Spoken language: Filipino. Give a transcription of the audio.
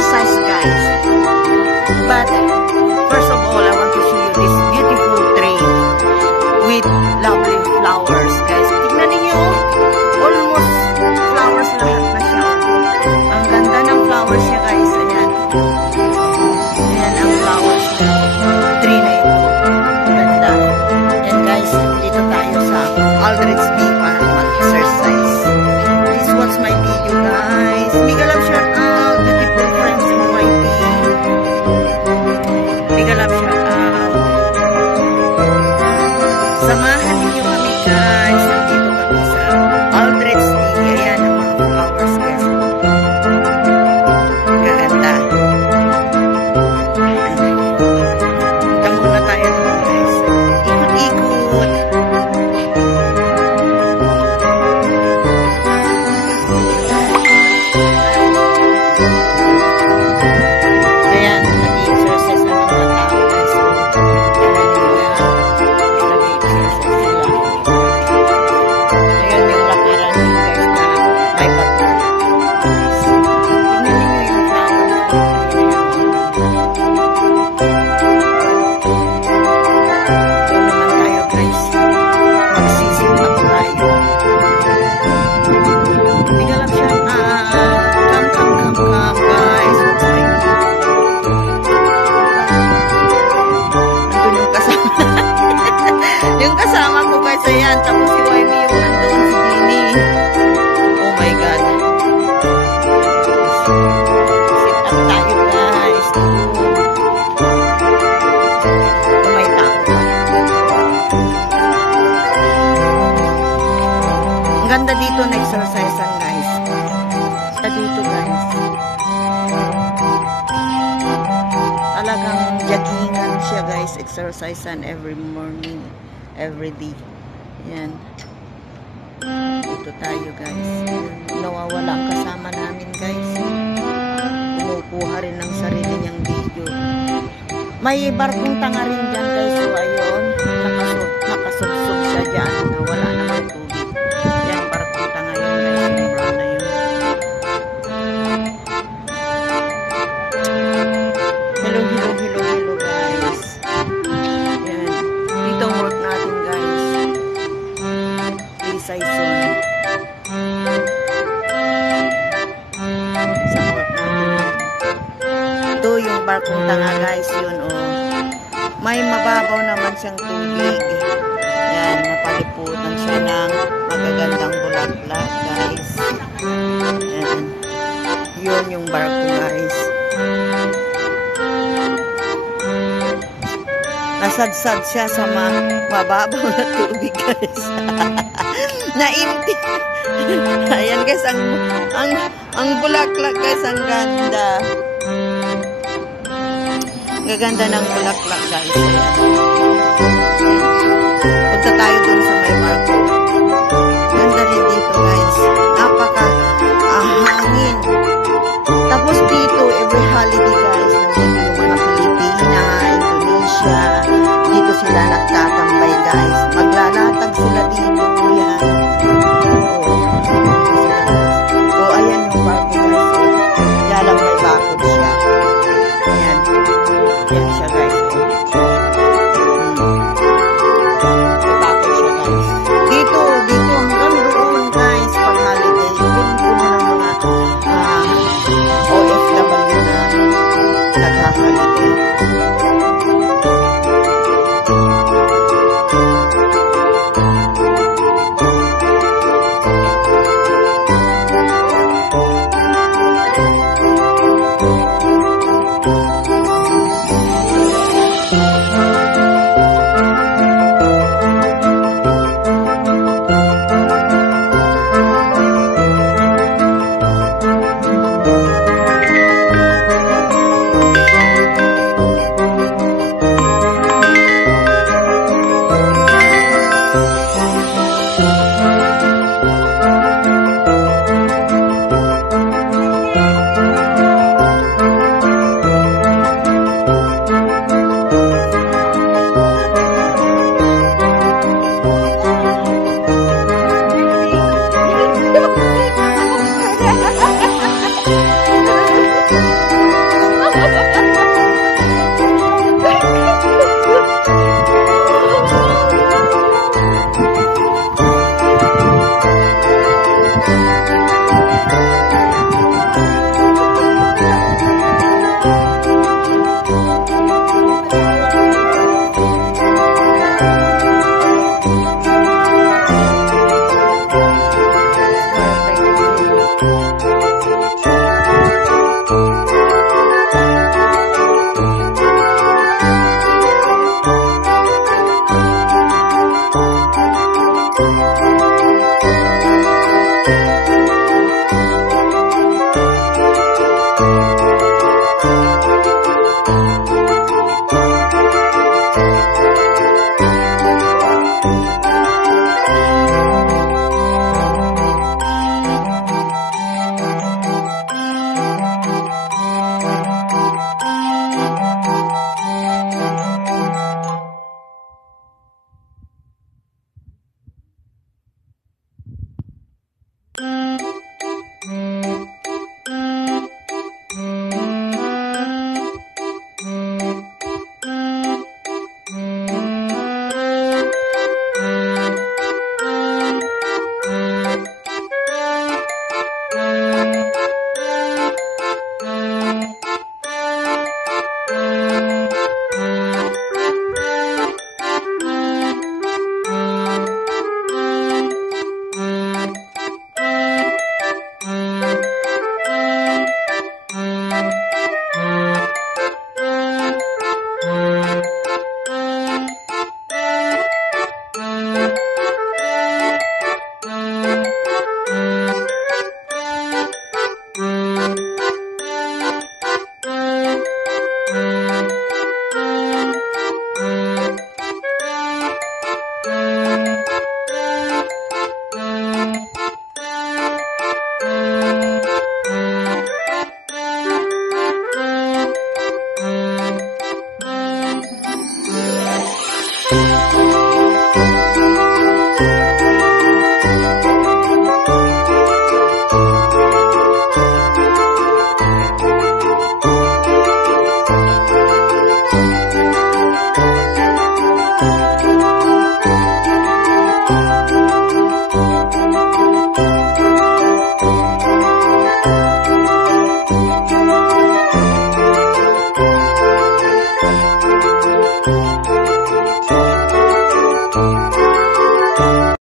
exercise, guys. But first of all, I want to show you this beautiful tree with lovely flowers, guys. Tignan ninyo, almost flowers lahat na siya. Ang ganda ng flowers niya, guys. Ayan. Ayan ang flowers na tree na ito. Ganda. And guys, dito tayo sa Aldrich B para mag-exercise. This was my video, guys. Mega love shout out, beautiful friends in YT. Mega love shout out. Samahan niyo kami, guys. Nandito kami sa Aldrich B. Ayan ang mga flowers, guys. Gaganda. Punta muna tayo doon, guys. Ikot-ikot. Ayan, nag-exercise na mga tao, guys. Ayan yung lakaran, guys, na may bato. Guys, tingnan ninyo yung flowers. Ito naman tayo, guys. Magsisimpak tayo. Bigla lang siya. Come, guys. Nandun yung kasama. Yung kasama ko, guys, ayan. Tapos si YB yung nandun, si Dini. Oh my God. Sit up tayo, guys. Oh my God. Ang ganda dito na exercisean, guys. Dito, guys. Talagang joggingan siya, guys. Exercisean every morning, every day. Yan. Dito tayo, guys. Nawawala ang kasama namin, guys. Kumukuha rin ng sarili niyang video. May barkong tanga rin dyan, guys. So, ayun. Nakasugsog siya dyan. Wala naman tubig. Yan, barkong tanga yun, guys. Yung brown na yun. Hello, guys. Yan. Dito ang work natin, guys. Season. Sa work natin. Ito yung barkong tanga, guys. Yun, oh. May mababaw naman siyang tubig. Yan, napaliputan siya ng magagandang bulaklak, guys. Yan. Yun yung barko, guys. Nasadsad siya sa mababaw na tubig, guys. Nainti. Ayan, guys, ang bulaklak, guys, ang ganda. Gaganda ng bulaklak, guys. Ayan. Punta tayo dun sa may barko. Ganda rin dito, guys. Hangin. Tapos dito, every holiday, guys, nandito yung mga Pilipina, Indonesia. Dito sila nagtatambay, guys. Maglalatag sila dito. Yan. So, ayan yung barko, guys. Kaya lang may bakod siya. Ayan. Ayan siya, guys. May bakod siya, guys.